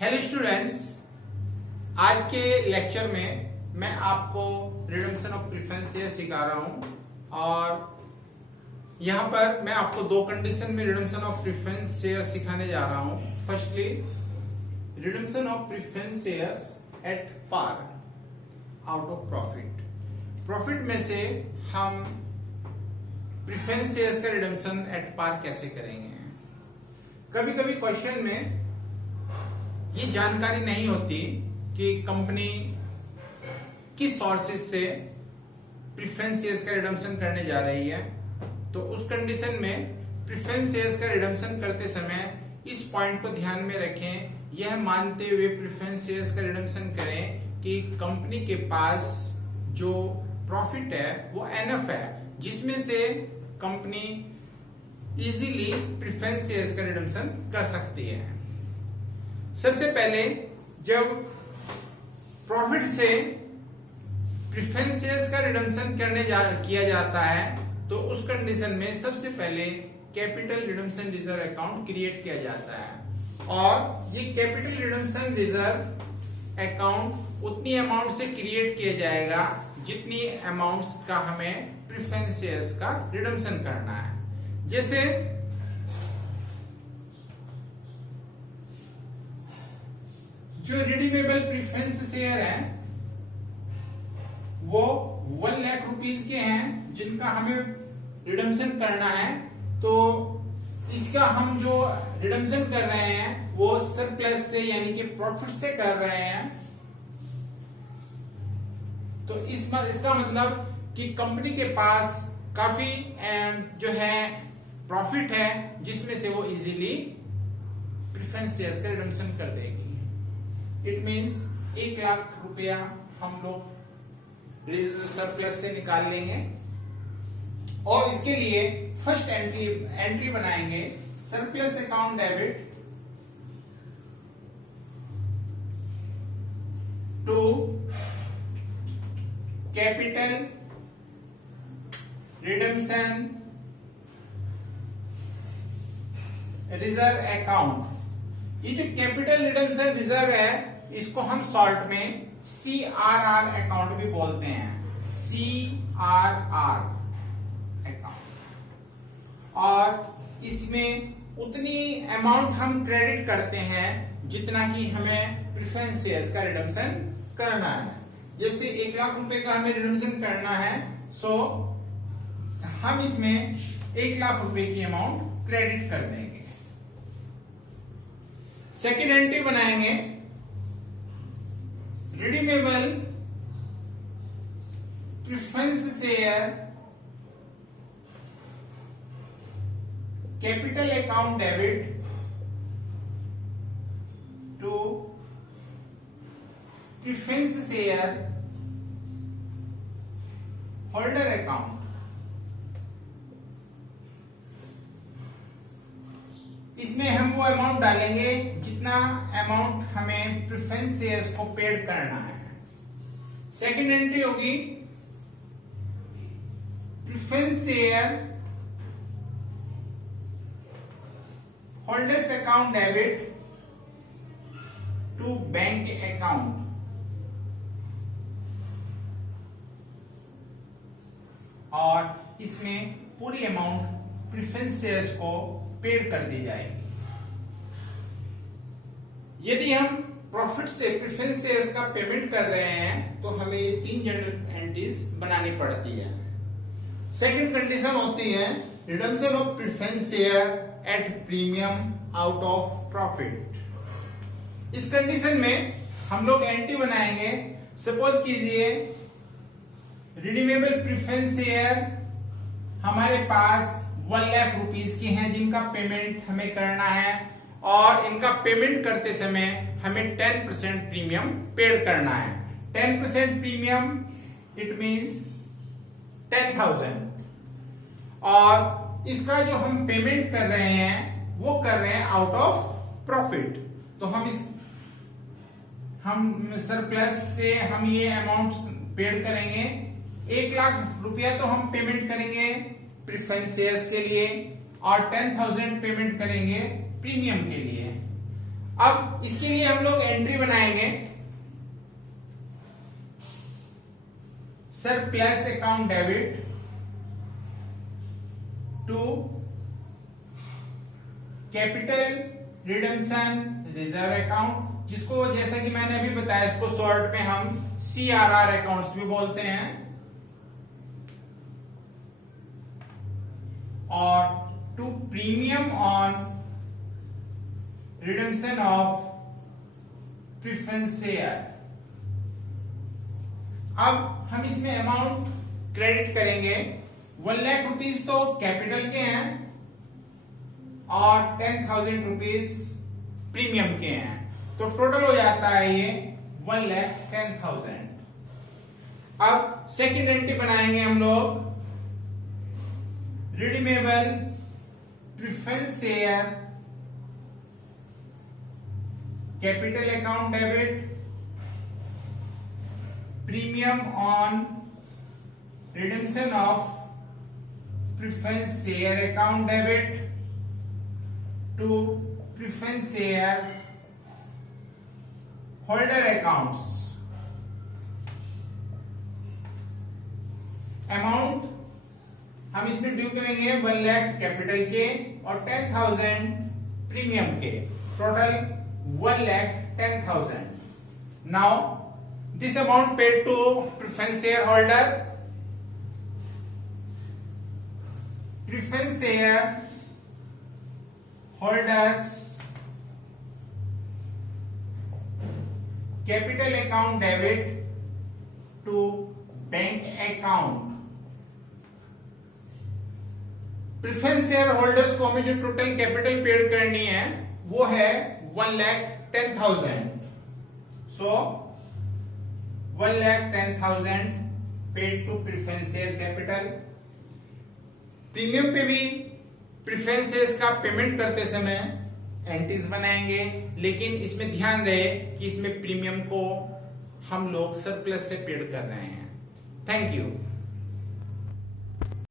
Hello students, आज के lecture में मैं आपको रिडम्पशन ऑफ प्रेफरेंस शेयर सिखा रहा हूं और यहां पर मैं आपको दो कंडीशन में रिडम्पशन ऑफ प्रेफरेंस शेयर सिखाने जा रहा हूं। Firstly, redemption of preference shares at par out of profit. Profit में से हम प्रेफरेंस शेयर्स का रिडम्पशन एट पार कैसे करेंगे। कभी कभी क्वेश्चन में ये जानकारी नहीं होती कि कंपनी किस सोर्सेज से प्रेफरेंस शेयर्स का रिडम्पशन करने जा रही है। तो उस कंडीशन में प्रेफरेंस शेयर्स का रिडम्पशन करते समय इस पॉइंट को ध्यान में रखें, यह मानते हुए प्रेफरेंस शेयर्स का रिडम्पशन करें कि कंपनी के पास जो प्रॉफिट है वो एनफ है जिसमें से कंपनी इजीली प्रेफरेंस शेयर्स का रिडम्पशन कर सकती है। सबसे पहले जब प्रॉफिट से प्रेफरेंस शेयर्स का रिडम्पशन किया जाता है तो उस कंडीशन में सबसे पहले capital redemption reserve account create किया जाता है और ये कैपिटल रिडम्पशन रिजर्व अकाउंट उतनी अमाउंट से क्रिएट किया जाएगा जितनी अमाउंट्स का हमें प्रेफरेंस शेयर्स का रिडम्पशन करना है। जैसे जो रिडीमेबल प्रेफरेंस शेयर है वो 1 लाख रुपीस के हैं जिनका हमें रिडम्पशन करना है। तो इसका हम जो रिडम्पशन कर रहे हैं वो सरप्लस से यानी कि प्रॉफिट से कर रहे हैं। तो इसका मतलब कि कंपनी के पास काफी जो है प्रॉफिट है जिसमें से वो इजीली प्रेफरेंस शेयर्स का रिडम्पशन कर देगी। इट मींस 1 लाख रुपया हम लोग सरप्लस से निकाल लेंगे और इसके लिए फर्स्ट एंट्री बनाएंगे surplus account debit to capital redemption reserve account. ये जो कैपिटल रिडम्पशन रिजर्व है इसको हम शॉर्ट में CRR अकाउंट भी बोलते हैं, CRR अकाउंट। और इसमें उतनी अमाउंट हम क्रेडिट करते हैं जितना कि हमें प्रेफरेंस शेयर्स का रिडम्पशन करना है। जैसे 1 लाख रुपए का हमें रिडम्पशन करना है, सो हम इसमें 1 लाख रुपए की अमाउंट क्रेडिट कर देंगे। सेकेंड एंट्री बनाएंगे redeemable preference share capital account debit to preference share holder account. इसमें हम वो अमाउंट डालेंगे जितना अमाउंट हमें प्रेफरेंस शेयर्स को पेड करना है। सेकंड एंट्री होगी preference share holders account debit to bank account. और इसमें पूरी अमाउंट प्रेफरेंस शेयर्स को पेड कर दी जाएगी। यदि हम प्रॉफिट से प्रेफरेंस शेयर्स का पेमेंट कर रहे हैं तो हमें ये 3 जनरल एंट्रीज बनानी पड़ती है। सेकंड कंडीशन होती है redemption of preference share at premium out of profit. इस कंडीशन में हम लोग एंट्री बनाएंगे। सपोज कीजिए रिडीमेबल प्रेफरेंस शेयर हमारे पास 1 लाख रुपीस की हैं जिनका पेमेंट हमें करना है और इनका पेमेंट करते समय हमें 10% प्रीमियम पेड करना है। 10% प्रीमियम इट मींस 10,000 और इसका जो हम पेमेंट कर रहे हैं वो कर रहे हैं आउट ऑफ प्रॉफिट। तो हम सरप्लस से हम ये अमाउंट पेड करेंगे। 1 लाख रुपया तो हम पेमेंट करेंगे प्रेफरेंस शेयर्स के लिए और 10,000 पेमेंट करेंगे प्रीमियम के लिए। अब इसके लिए हम लोग एंट्री बनाएंगे, surplus account debit to capital redemption reserve account, जिसको जैसा कि मैंने अभी बताया इसको शॉर्ट में हम CRR अकाउंट्स भी बोलते हैं, और to premium on redemption of preference share. अब हम इसमें अमाउंट क्रेडिट करेंगे, 1 लाख रुपीज तो कैपिटल के हैं और 10,000 रुपीज प्रीमियम के हैं, तो टोटल हो जाता है ये 1,10,000। अब सेकेंड एंट्री बनाएंगे हम लोग, redeemable preference share capital account debit premium on redemption of preference share account debit to preference share holder accounts. Amount हम इसमें ड्यू करेंगे 1 लाख कैपिटल के और 10,000 प्रीमियम के, total 1,10,000। Now this amount paid to preference share holder, preference share holders capital account debit to bank account. Preference share holders को हमें जो total capital paid करनी है वो है 1,10,000। So 1,10,000 paid to preference share capital. Premium पे भी preference shares का पेमेंट करते समय एंट्रीज बनाएंगे, लेकिन इसमें ध्यान रहे कि इसमें प्रीमियम को हम लोग सरप्लस से पेड कर रहे हैं। Thank you.